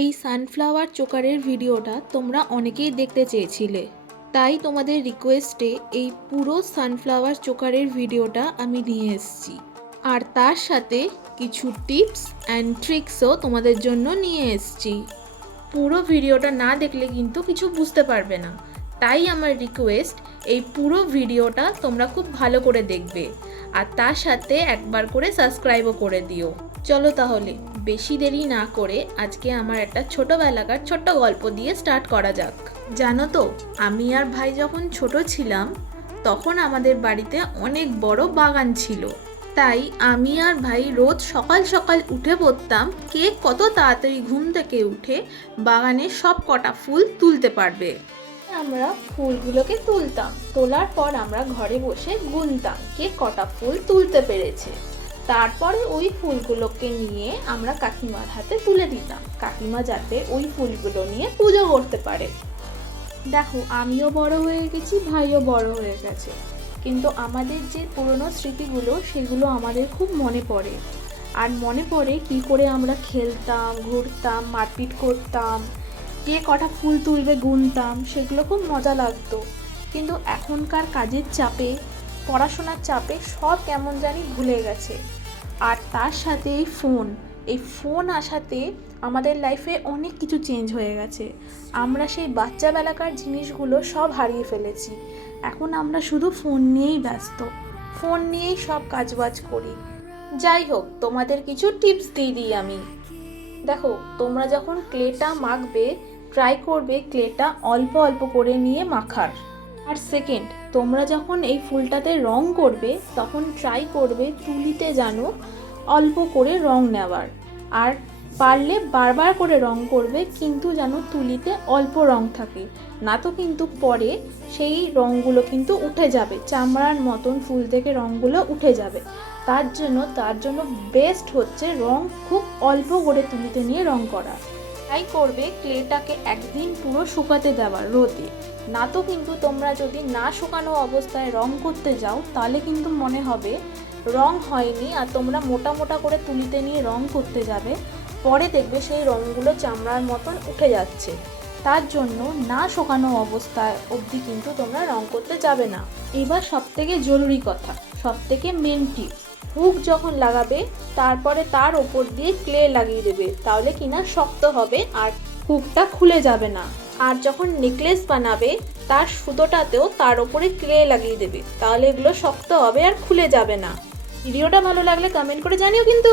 এই সানফ্লাওয়ার চোকারের ভিডিওটা তোমরা অনেকেই দেখতে চেয়েছিলে, তাই তোমাদের রিকোয়েস্টে এই পুরো সানফ্লাওয়ার চোকারের ভিডিওটা আমি নিয়ে এসেছি। আর তার সাথে কিছু টিপস অ্যান্ড ট্রিক্সও তোমাদের জন্য নিয়ে এসেছি। পুরো ভিডিওটা না দেখলে কিন্তু কিছু বুঝতে পারবে না, তাই আমার রিকোয়েস্ট এই পুরো ভিডিওটা তোমরা খুব ভালো করে দেখবে আর তার সাথে একবার করে সাবস্ক্রাইবও করে দিও। চলো তাহলে বেশি দেরি না করে আজকে আমার একটা ছোটোবেলাকার ছোট্ট গল্প দিয়ে স্টার্ট করা যাক। জানো তো, আমি আর ভাই যখন ছোট ছিলাম তখন আমাদের বাড়িতে অনেক বড় বাগান ছিল। তাই আমি আর ভাই রোজ সকাল সকাল উঠে পড়তাম কে কত তাড়াতাড়ি ঘুম থেকে উঠে বাগানের সব কটা ফুল তুলতে পারবে। আমরা ফুলগুলোকে তুলতাম, তোলার পর আমরা ঘরে বসে গুনতাম কে কটা ফুল তুলতে পেরেছে। তারপরে ওই ফুলগুলোকে নিয়ে আমরা কাকিমার হাতে তুলে দিতাম, কাকিমা যাতে ওই ফুলগুলো নিয়ে পুজো করতে পারে। দেখো, আমিও বড় হয়ে গেছি, ভাইও বড় হয়ে গেছে, কিন্তু আমাদের যে পুরনো স্মৃতিগুলো সেগুলো আমাদের খুব মনে পড়ে। আর মনে পড়ে কী করে আমরা খেলতাম, ঘুরতাম, মারপিট করতাম, কে কটা ফুল তুলবে গুনতাম, সেগুলো খুব মজা লাগতো। কিন্তু এখনকার কাজের চাপে, পড়াশোনার চাপে সব কেমন জানি ভুলে গেছে। আর তার সাথে এই ফোন আসাতে আমাদের লাইফে অনেক কিছু চেঞ্জ হয়ে গেছে। আমরা সেই বাচ্চাবেলাকার জিনিসগুলো সব হারিয়ে ফেলেছি। এখন আমরা শুধু ফোন নিয়েই ব্যস্ত, ফোন নিয়েই সব কাজবাজ করি। যাই হোক, তোমাদের কিছু টিপস দিয়ে দিই আমি। দেখো, তোমরা যখন ক্লেটা মাখবে ট্রাই করবে ক্লেটা অল্প অল্প করে নিয়ে মাখার। আর সেকেন্ড, তোমরা যখন এই ফুলটাতে রং করবে তখন ট্রাই করবে তুলিতে যেন অল্প করে রং নেওয়ার। আর পারলে বারবার করে রং করবে, কিন্তু যেন তুলিতে অল্প রং থাকে, না তো কিন্তু পরে সেই রঙগুলো কিন্তু উঠে যাবে, চামড়ার মতন ফুল থেকে রঙগুলো উঠে যাবে। তার জন্য বেস্ট হচ্ছে রং খুব অল্প করে তুলিতে নিয়ে রং করা। ট্রাই করবে ক্লেটাকে একদিন পুরো শুকাতে দেওয়ার রোদে, না তো কিন্তু তোমরা যদি না শুকানো অবস্থায় রং করতে যাও তাহলে কিন্তু মনে হবে রং হয়নি, আর তোমরা মোটা মোটা করে তুলিতে নিয়ে রং করতে যাবে, পরে দেখবে সেই রঙগুলো চামড়ার মতন উঠে যাচ্ছে। তার জন্য না শুকানো অবস্থায় অবধি কিন্তু তোমরা রং করতে যাবে না। এবার সবথেকে জরুরি কথা, সবথেকে মেন টিপস, হুক যখন লাগাবে তারপরে তার ওপর দিয়ে ক্লে লাগিয়ে দেবে, তাহলে কিনা শক্ত হবে আর হুকটা খুলে যাবে না। আর যখন নেকলেস বানাবে তার সুতোটাতেও তার ওপরে ক্লে লাগিয়ে দেবে, তাহলে এগুলো শক্ত হবে আর খুলে যাবে না। ভিডিওটা ভালো লাগলে কমেন্ট করে জানিও কিন্তু।